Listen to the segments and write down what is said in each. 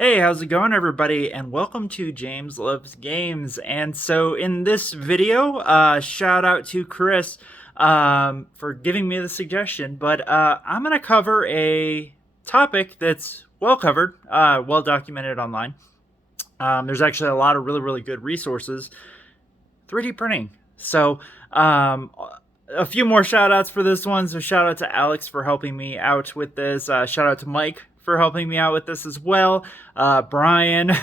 Hey, how's it going, everybody? And welcome to James Loves Games. And so, in this video, shout out to Chris for giving me the suggestion. But I'm going to cover a topic that's well covered, well documented online. There's actually a lot of really good resources. 3D printing. So, a few more shout outs for this one. So, shout out to Alex for helping me out with this. Shout out to Mike for helping me out with this as well. Brian,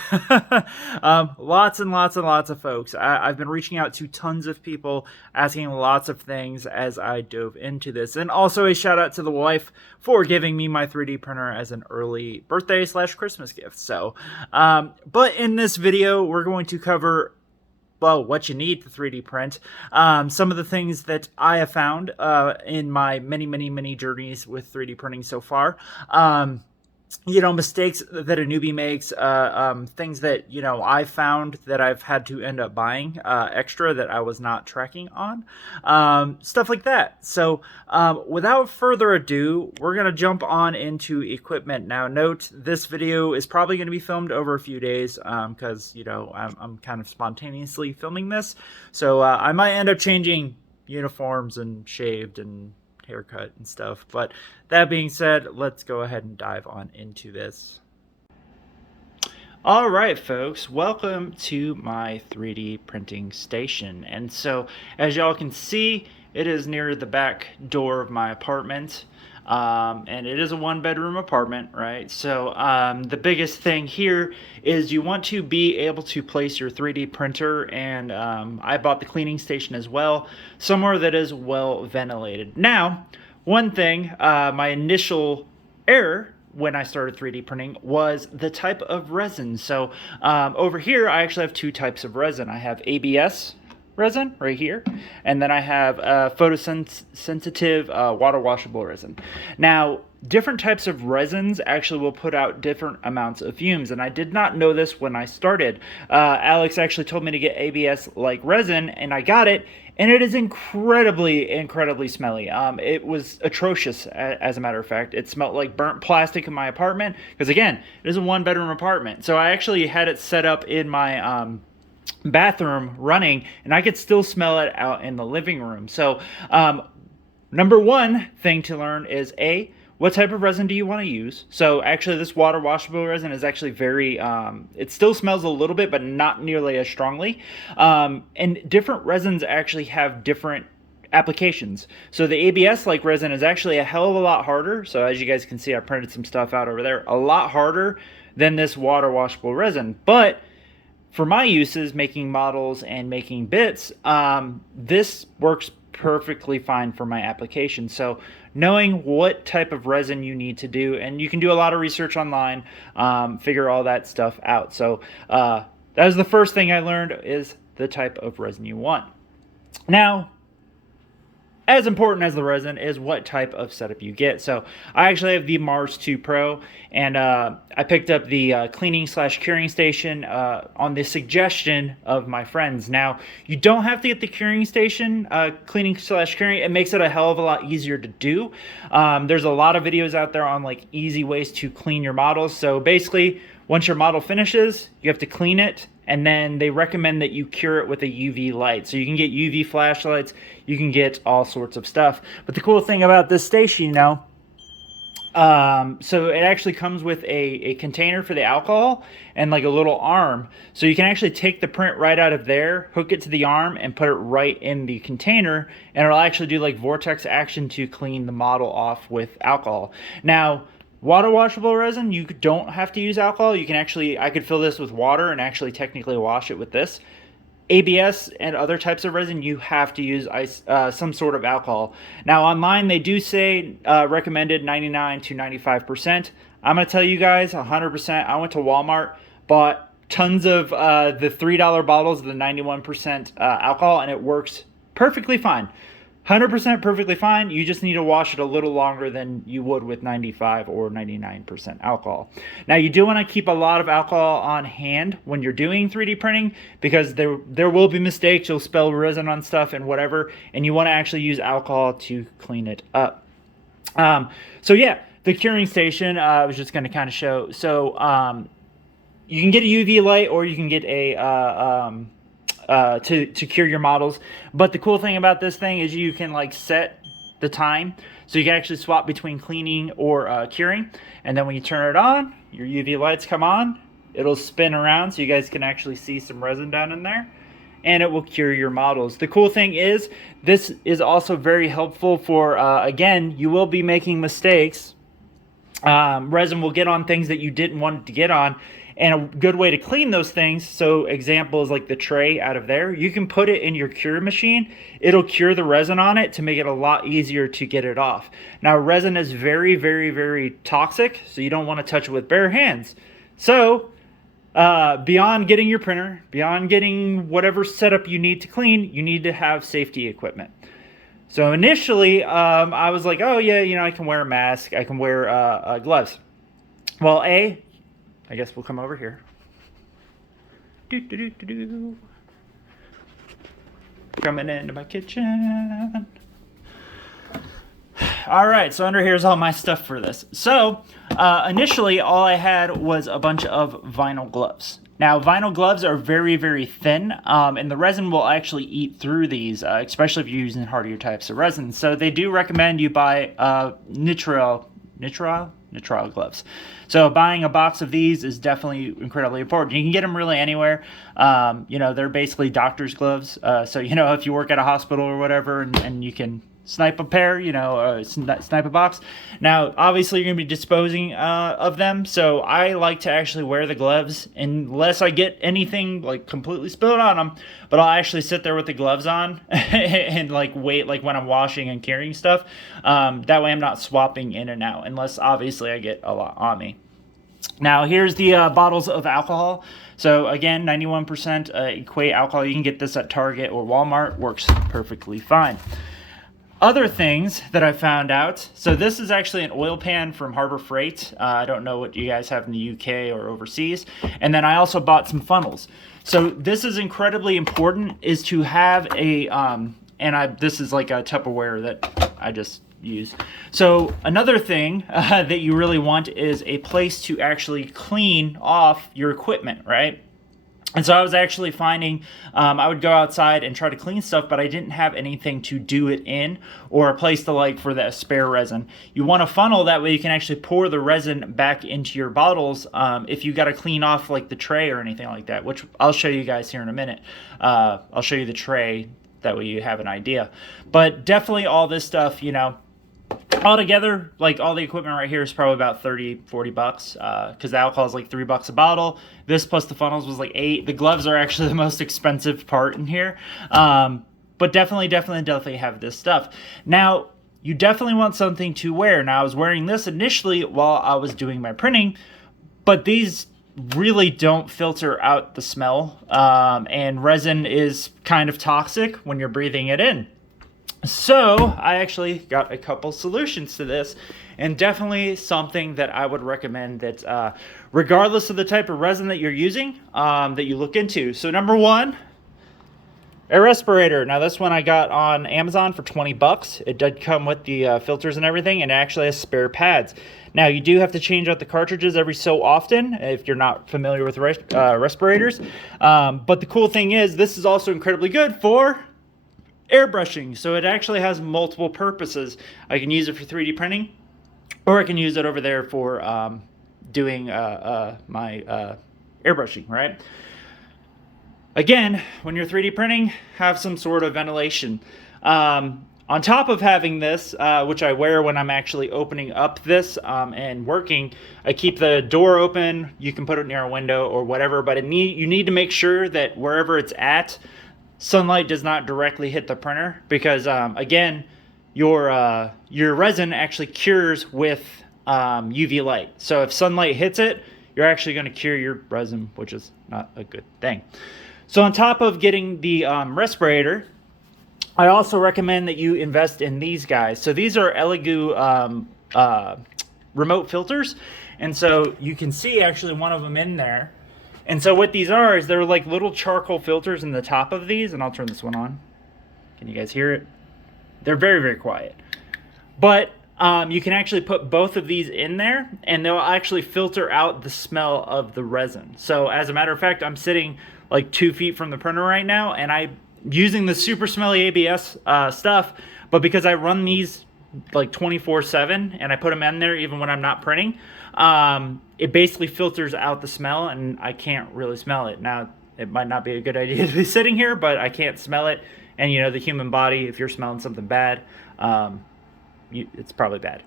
lots and lots of folks. I've been reaching out to tons of people, asking lots of things as I dove into this. And also a shout out to the wife for giving me my 3D printer as an early birthday / Christmas gift. So, but in this video, we're going to cover what you need to 3D print. Some of the things that I have found in my many journeys with 3D printing so far. Mistakes that a newbie makes, things that, I found that I've had to end up buying extra that I was not tracking on, stuff like that. So without further ado, we're going to jump on into equipment. Now, note, this video is probably going to be filmed over a few days because, I'm kind of spontaneously filming this. So I might end up changing uniforms and shaved and haircut and stuff. But that being said, let's go ahead and dive on into this. All right, folks, welcome to my 3D printing station. And so, as y'all can see, it is near the back door of my apartment. And it is a one-bedroom apartment, right? So the biggest thing here is you want to be able to place your 3D printer, and I bought the cleaning station as well, somewhere that is well ventilated. Now, one thing, my initial error when I started 3D printing was the type of resin. So over here, I actually have two types of resin. I have ABS resin right here, and then I have photosensitive water washable resin. Now, different types of resins actually will put out different amounts of fumes, and I did not know this when I started. Alex actually told me to get ABS like resin, and I got it, and it is incredibly smelly. It was atrocious, as a matter of fact. It smelled like burnt plastic in my apartment, because again, it is a one-bedroom apartment. So I actually had it set up in my bathroom running, and I could still smell it out in the living room. So number one thing to learn is what type of resin do you want to use? So actually this water washable resin is actually very it still smells a little bit, but not nearly as strongly, and different resins actually have different applications. So the ABS like resin is actually a hell of a lot harder. So as you guys can see, I printed some stuff out over there, a lot harder than this water washable resin. But for my uses, making models and making bits, this works perfectly fine for my application. So knowing what type of resin you need to do, and you can do a lot of research online, figure all that stuff out. So that was the first thing I learned, is the type of resin you want. Now, as important as the resin is what type of setup you get. So I actually have the Mars 2 Pro, and I picked up the cleaning / curing station on the suggestion of my friends. Now, you don't have to get the curing station, cleaning / curing. It makes it a hell of a lot easier to do. There's a lot of videos out there on like easy ways to clean your models. So basically, once your model finishes, you have to clean it, and then they recommend that you cure it with a UV light. So you can get UV flashlights, you can get all sorts of stuff. But the cool thing about this station, so it actually comes with a container for the alcohol and like a little arm. So you can actually take the print right out of there, hook it to the arm, and put it right in the container, and it'll actually do like vortex action to clean the model off with alcohol. Now, water washable resin, you don't have to use alcohol. You can actually, I could fill this with water and actually technically wash it with this. ABS and other types of resin, you have to use some sort of alcohol. Now online they do say recommended 99 to 95%. I'm going to tell you guys 100%. I went to Walmart, bought tons of the $3 bottles of the 91% alcohol, and it works perfectly fine. 100% perfectly fine. You just need to wash it a little longer than you would with 95 or 99% alcohol. Now, you do want to keep a lot of alcohol on hand when you're doing 3D printing, because there will be mistakes. You'll spill resin on stuff and whatever, and you want to actually use alcohol to clean it up. So yeah, the curing station, I was just going to kind of show. So you can get a UV light, or you can get a to cure your models. But the cool thing about this thing is you can like set the time, so you can actually swap between cleaning or curing. And then when you turn it on, your UV lights come on, it'll spin around so you guys can actually see some resin down in there, and it will cure your models. The cool thing is this is also very helpful for again, you will be making mistakes. Resin will get on things that you didn't want it to get on, and a good way to clean those things, so examples like the tray out of there, you can put it in your cure machine. It'll cure the resin on it to make it a lot easier to get it off. Now resin is very, very, very toxic, so you don't want to touch it with bare hands. So beyond getting your printer, beyond getting whatever setup you need to clean, you need to have safety equipment. So initially, I was like, oh yeah, you know, I can wear a mask, I can wear gloves. Well, I guess we'll come over here. Coming into my kitchen. All right, so under here's all my stuff for this. So initially, all I had was a bunch of vinyl gloves. Now, vinyl gloves are very, very thin, and the resin will actually eat through these, especially if you're using hardier types of resin. So they do recommend you buy nitrile gloves. So buying a box of these is definitely incredibly important. You can get them really anywhere. You know, they're basically doctor's gloves. So, you know, if you work at a hospital or whatever, and you can snipe a pair, you know, snipe a box. Now, obviously, you're going to be disposing of them, so I like to actually wear the gloves unless I get anything like completely spilled on them. But I'll actually sit there with the gloves on and like wait, like when I'm washing and carrying stuff. That way, I'm not swapping in and out, unless obviously I get a lot on me. Now, here's the bottles of alcohol. So again, 91% equate alcohol. You can get this at Target or Walmart. Works perfectly fine. Other things that I found out, so this is actually an oil pan from Harbor Freight. I don't know what you guys have in the UK or overseas. And then I also bought some funnels. So this is incredibly important, is to have a, this is like a Tupperware that I just use. So another thing that you really want is a place to actually clean off your equipment, right? And so I was actually finding, I would go outside and try to clean stuff, but I didn't have anything to do it in, or a place to like for the spare resin. You want a funnel, that way you can actually pour the resin back into your bottles if you got to clean off like the tray or anything like that, which I'll show you guys here in a minute. I'll show you the tray, that way you have an idea. But definitely all this stuff, you know, altogether, like all the equipment right here is probably about 30-40 bucks, because the alcohol is like $3 a bottle. This plus the funnels was like $8. The gloves are actually the most expensive part in here, but definitely have this stuff. Now, you definitely want something to wear. Now, I was wearing this initially while I was doing my printing, but these really don't filter out the smell, and resin is kind of toxic when you're breathing it in. So I actually got a couple solutions to this, and definitely something that I would recommend that regardless of the type of resin that you're using, that you look into. So number one, a respirator. Now this one I got on Amazon for 20 bucks. It did come with the filters and everything, and it actually has spare pads. Now you do have to change out the cartridges every so often if you're not familiar with respirators. But the cool thing is this is also incredibly good for airbrushing. So it actually has multiple purposes. I can use it for 3D printing, or I can use it over there for doing my airbrushing, right? Again, when you're 3D printing, have some sort of ventilation. On top of having this, which I wear when I'm actually opening up this and working, I keep the door open. You can put it near a window or whatever, but you need to make sure that wherever it's at, sunlight does not directly hit the printer, because again, your resin actually cures with UV light. So if sunlight hits it, you're actually going to cure your resin, which is not a good thing. So on top of getting the respirator, I also recommend that you invest in these guys. So these are Elegoo remote filters, and so you can see actually one of them in there. And so what these are is they're like little charcoal filters in the top of these, and I'll turn this one on. Can you guys hear it? They're very, very quiet. But You can actually put both of these in there and they'll actually filter out the smell of the resin. So as a matter of fact, I'm sitting like 2 feet from the printer right now and I'm using the super smelly ABS stuff, but because I run these like 24/7 and I put them in there even when I'm not printing, it basically filters out the smell and I can't really smell it. Now, it might not be a good idea to be sitting here, but I can't smell it. And you know, the human body, if you're smelling something bad, it's probably bad.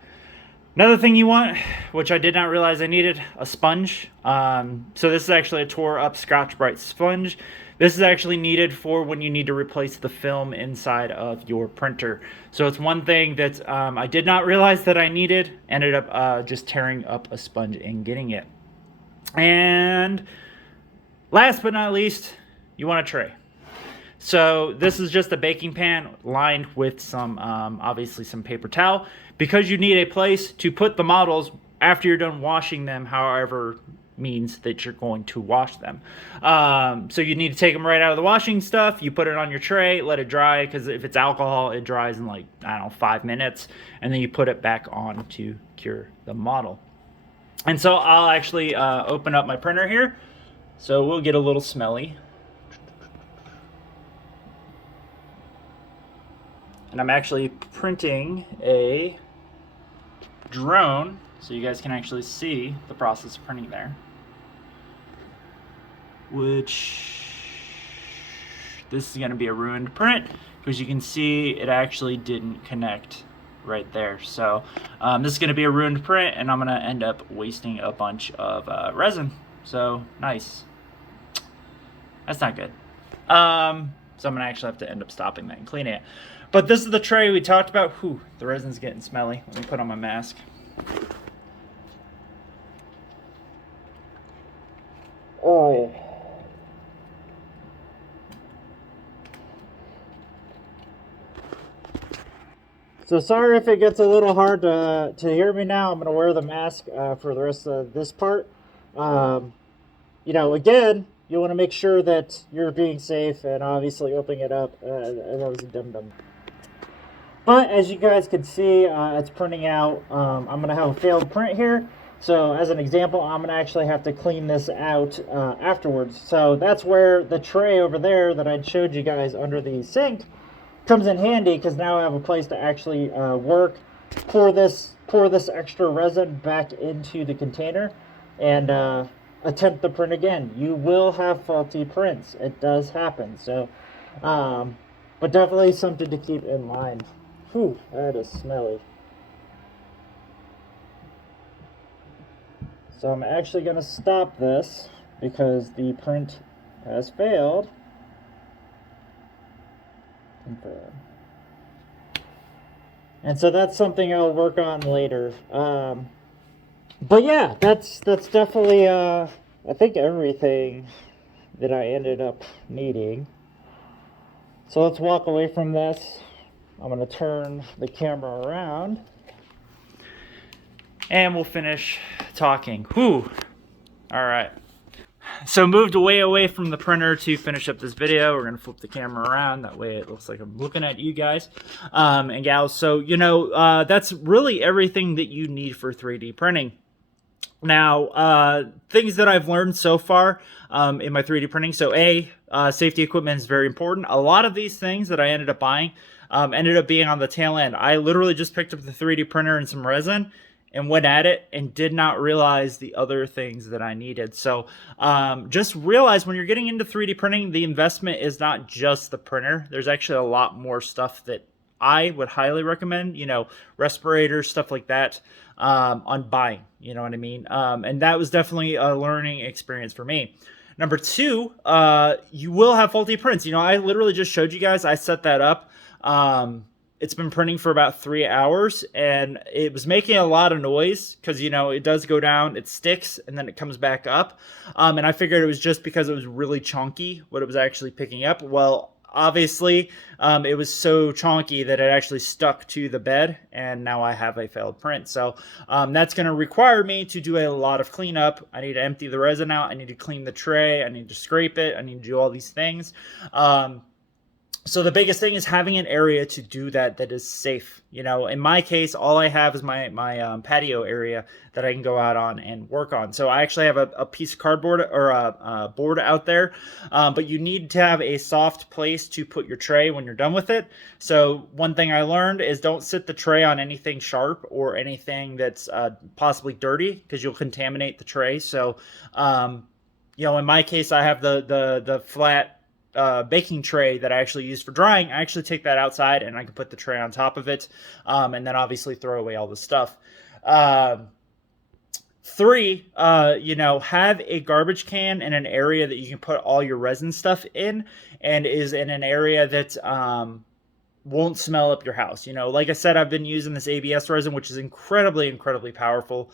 Another thing you want, which I did not realize I needed, a sponge. So this is actually a tore up Scotch-Brite sponge. This is actually needed for when you need to replace the film inside of your printer. So it's one thing that I did not realize that I needed, ended up just tearing up a sponge and getting it. And last but not least, you want a tray. So this is just a baking pan lined with some, obviously some paper towel, because you need a place to put the models after you're done washing them, however means that you're going to wash them. So you need to take them right out of the washing stuff. You put it on your tray, let it dry, because if it's alcohol, it dries in like, I don't know, 5 minutes. And then you put it back on to cure the model. And so I'll actually open up my printer here. So we'll get a little smelly. And I'm actually printing a drone, so you guys can actually see the process of printing there. Which, this is going to be a ruined print, because you can see it actually didn't connect right there. So this is going to be a ruined print, and I'm going to end up wasting a bunch of resin. So nice. That's not good. So I'm going to actually have to end up stopping that and cleaning it. But this is the tray we talked about. Whew, the resin's getting smelly. Let me put on my mask. Oh. So sorry if it gets a little hard to hear me now. I'm going to wear the mask for the rest of this part. You know, again, you want to make sure that you're being safe and obviously opening it up. That was a dum-dum. But as you guys can see, it's printing out. I'm going to have a failed print here. So as an example, I'm going to actually have to clean this out afterwards. So that's where the tray over there that I showed you guys under the sink comes in handy, because now I have a place to actually work, pour this extra resin back into the container, and attempt the print again. You will have faulty prints. It does happen. So, but definitely something to keep in mind. Whew, that is smelly. So I'm actually going to stop this because the print has failed. Confirm. And so that's something I'll work on later. But yeah, that's definitely I think everything that I ended up needing. So let's walk away from this. I'm going to turn the camera around and we'll finish talking. Whew. All right. So moved away from the printer to finish up this video. We're going to flip the camera around. That way it looks like I'm looking at you guys and gals. So, you know, that's really everything that you need for 3D printing. Now, things that I've learned so far in my 3D printing. So safety equipment is very important. A lot of these things that I ended up buying ended up being on the tail end. I literally just picked up the 3D printer and some resin and went at it and did not realize the other things that I needed. So just realize when you're getting into 3D printing, the investment is not just the printer. There's actually a lot more stuff that I would highly recommend, you know, respirators, stuff like that, on buying, you know what I mean? And that was definitely a learning experience for me. Number two, you will have faulty prints. You know, I literally just showed you guys, I set that up. It's been printing for about 3 hours and it was making a lot of noise because, you know, it does go down, it sticks, and then it comes back up. And I figured it was just because it was really chunky what it was actually picking up. Well, obviously, it was so chunky that it actually stuck to the bed, and now I have a failed print. So that's going to require me to do a lot of cleanup. I need to empty the resin out. I need to clean the tray. I need to scrape it. I need to do all these things. So the biggest thing is having an area to do that is safe. In my case, all I have is my patio area that I can go out on and work on. So I actually have a piece of cardboard or a board out there, but you need to have a soft place to put your tray when you're done with it. So one thing I learned is don't sit the tray on anything sharp or anything that's possibly dirty, because you'll contaminate the tray. So in my case, I have the flat baking tray that I actually use for drying. I actually take that outside and I can put the tray on top of it, and then obviously throw away all the stuff. Three, have a garbage can in an area that you can put all your resin stuff in, and is in an area that won't smell up your house. Like I said, I've been using this ABS resin, which is incredibly, incredibly powerful,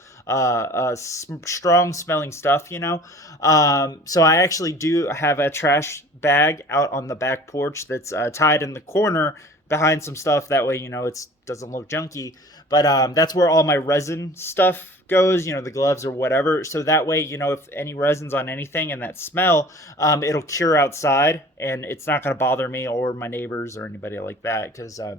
strong smelling stuff, so I actually do have a trash bag out on the back porch that's tied in the corner behind some stuff. That way, it doesn't look junky. But that's where all my resin stuff goes, the gloves or whatever. So that way, if any resin's on anything and that smell, it'll cure outside, and it's not going to bother me or my neighbors or anybody like that, because I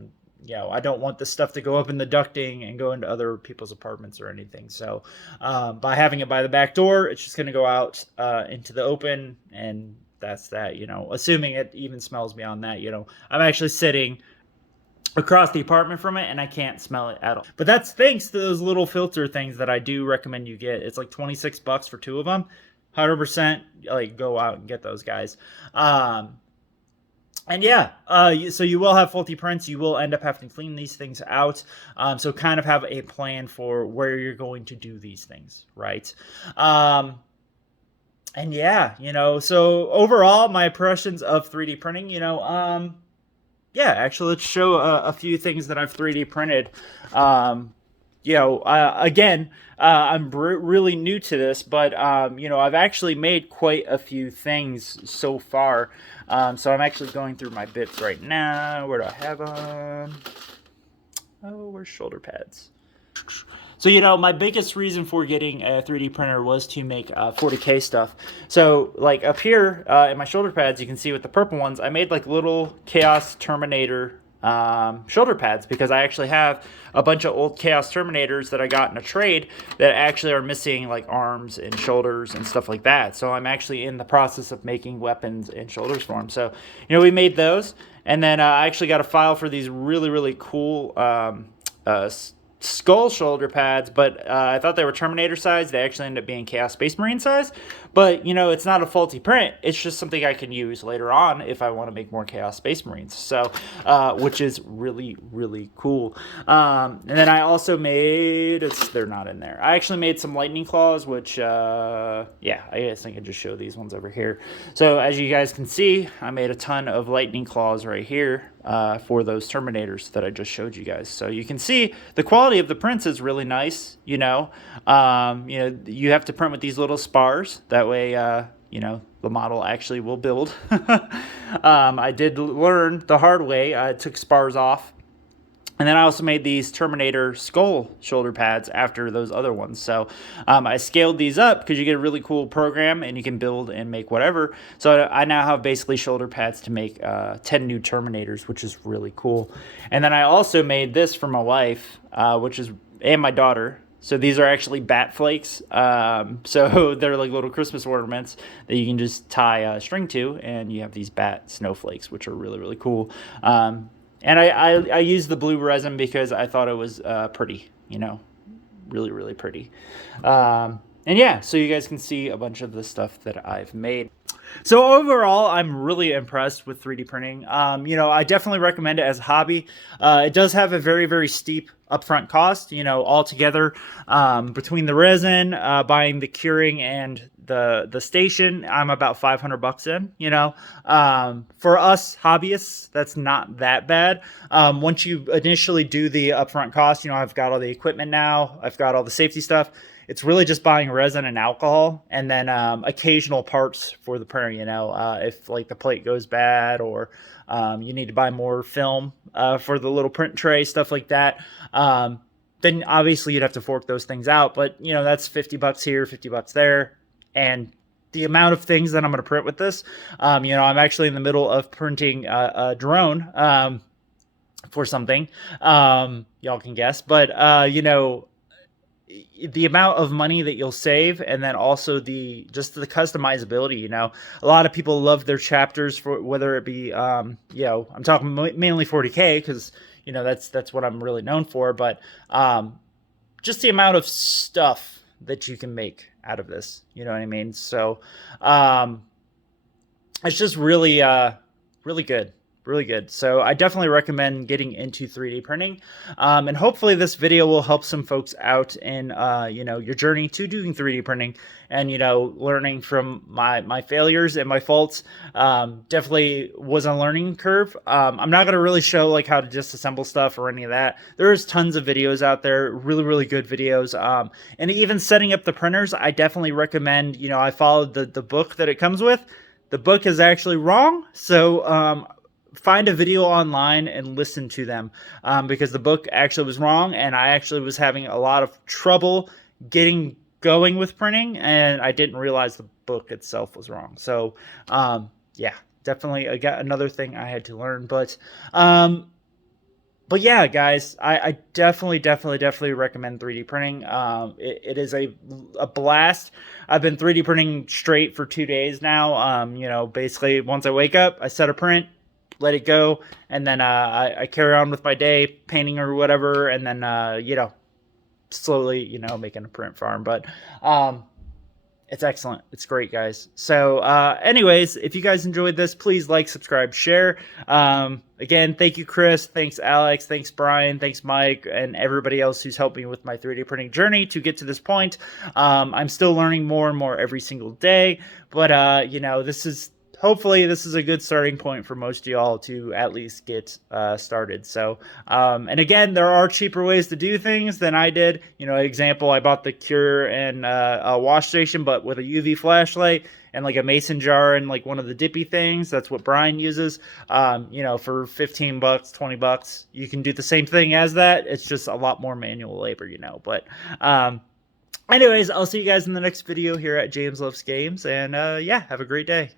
don't want this stuff to go up in the ducting and go into other people's apartments or anything. So by having it by the back door, it's just going to go out into the open, and that's that. Assuming it even smells beyond that. I'm actually sitting across the apartment from it, and I can't smell it at all. But that's thanks to those little filter things that I do recommend you get. It's like $26 for 2 of them. 100%, like, go out and get those guys. And yeah, so you will have faulty prints. You will end up having to clean these things out. So kind of have a plan for where you're going to do these things, right? And yeah, so overall, my impressions of 3D printing, yeah, actually, let's show a few things that I've 3D printed. Again, I'm really new to this, but, I've actually made quite a few things so far. So I'm actually going through my bits right now. Where do I have them? Oh, where's shoulder pads? So, my biggest reason for getting a 3D printer was to make 40K stuff. So, like, up here in my shoulder pads, you can see with the purple ones, I made, like, little Chaos Terminator shoulder pads, because I actually have a bunch of old Chaos Terminators that I got in a trade that actually are missing, like, arms and shoulders and stuff like that. So I'm actually in the process of making weapons and shoulders for them. So, we made those. And then I actually got a file for these really, really cool skull shoulder pads, but I thought they were Terminator size. They actually ended up being Chaos Space Marine size. But, it's not a faulty print. It's just something I can use later on if I want to make more Chaos Space Marines. So, which is really, really cool. And then I also made, they're not in there. I actually made some lightning claws, which, yeah, I guess I can just show these ones over here. So as you guys can see, I made a ton of lightning claws right here for those Terminators that I just showed you guys. So you can see the quality of the prints is really nice. You have to print with these little spars. That way, the model actually will build. I did learn the hard way. I took spars off. And then I also made these Terminator skull shoulder pads after those other ones. So I scaled these up because you get a really cool program and you can build and make whatever. So I now have basically shoulder pads to make 10 new Terminators, which is really cool. And then I also made this for my wife, and my daughter. So these are actually bat flakes. So they're like little Christmas ornaments that you can just tie a string to, and you have these bat snowflakes, which are really, really cool. And I used the blue resin because I thought it was pretty, really, really pretty. And yeah, so you guys can see a bunch of the stuff that I've made. So overall, I'm really impressed with 3D printing. I definitely recommend it as a hobby. It does have a very, very steep upfront cost, altogether, between the resin, buying the curing, and the station. I'm about $500 in. For us hobbyists, that's not that bad. Once you initially do the upfront cost, I've got all the equipment now. I've got all the safety stuff. It's really just buying resin and alcohol, and then occasional parts for the printer. If like the plate goes bad, or you need to buy more film for the little print tray, stuff like that. Then obviously you'd have to fork those things out. But that's $50 here, $50 there, and the amount of things that I'm going to print with this. I'm actually in the middle of printing a drone for something. Y'all can guess, but the amount of money that you'll save, and then also the customizability. A lot of people love their chapters, for whether it be I'm talking mainly 40K, because that's what I'm really known for, but just the amount of stuff that you can make out of this, you know what I mean? So it's just really really good. Really good. So I definitely recommend getting into 3D printing. And hopefully this video will help some folks out in, your journey to doing 3D printing, and, learning from my failures and my faults. Definitely was a learning curve. I'm not going to really show like how to disassemble stuff or any of that. There's tons of videos out there, really, really good videos. And even setting up the printers, I definitely recommend, I followed the book that it comes with. The book is actually wrong. So, find a video online and listen to them, because the book actually was wrong, and I actually was having a lot of trouble getting going with printing, and I didn't realize the book itself was wrong. So yeah, definitely I got another thing I had to learn. But yeah, guys, I definitely recommend 3D printing. It is a blast. I've been 3D printing straight for 2 days now. Basically once I wake up, I set a print, let it go, and then I carry on with my day, painting or whatever, and then slowly making a print farm. But it's excellent. It's great, guys. So anyways, if you guys enjoyed this, please like, subscribe, share. Again, thank you, Chris. Thanks, Alex. Thanks, Brian. Thanks, Mike, and everybody else who's helped me with my 3D printing journey to get to this point. I'm still learning more and more every single day, but hopefully this is a good starting point for most of y'all to at least get started. So, and again, there are cheaper ways to do things than I did. Example, I bought the Cure and a wash station, but with a UV flashlight and like a mason jar and like one of the dippy things. That's what Brian uses. For $15, $20, you can do the same thing as that. It's just a lot more manual labor, but anyways, I'll see you guys in the next video here at James Loves Games, and yeah, have a great day.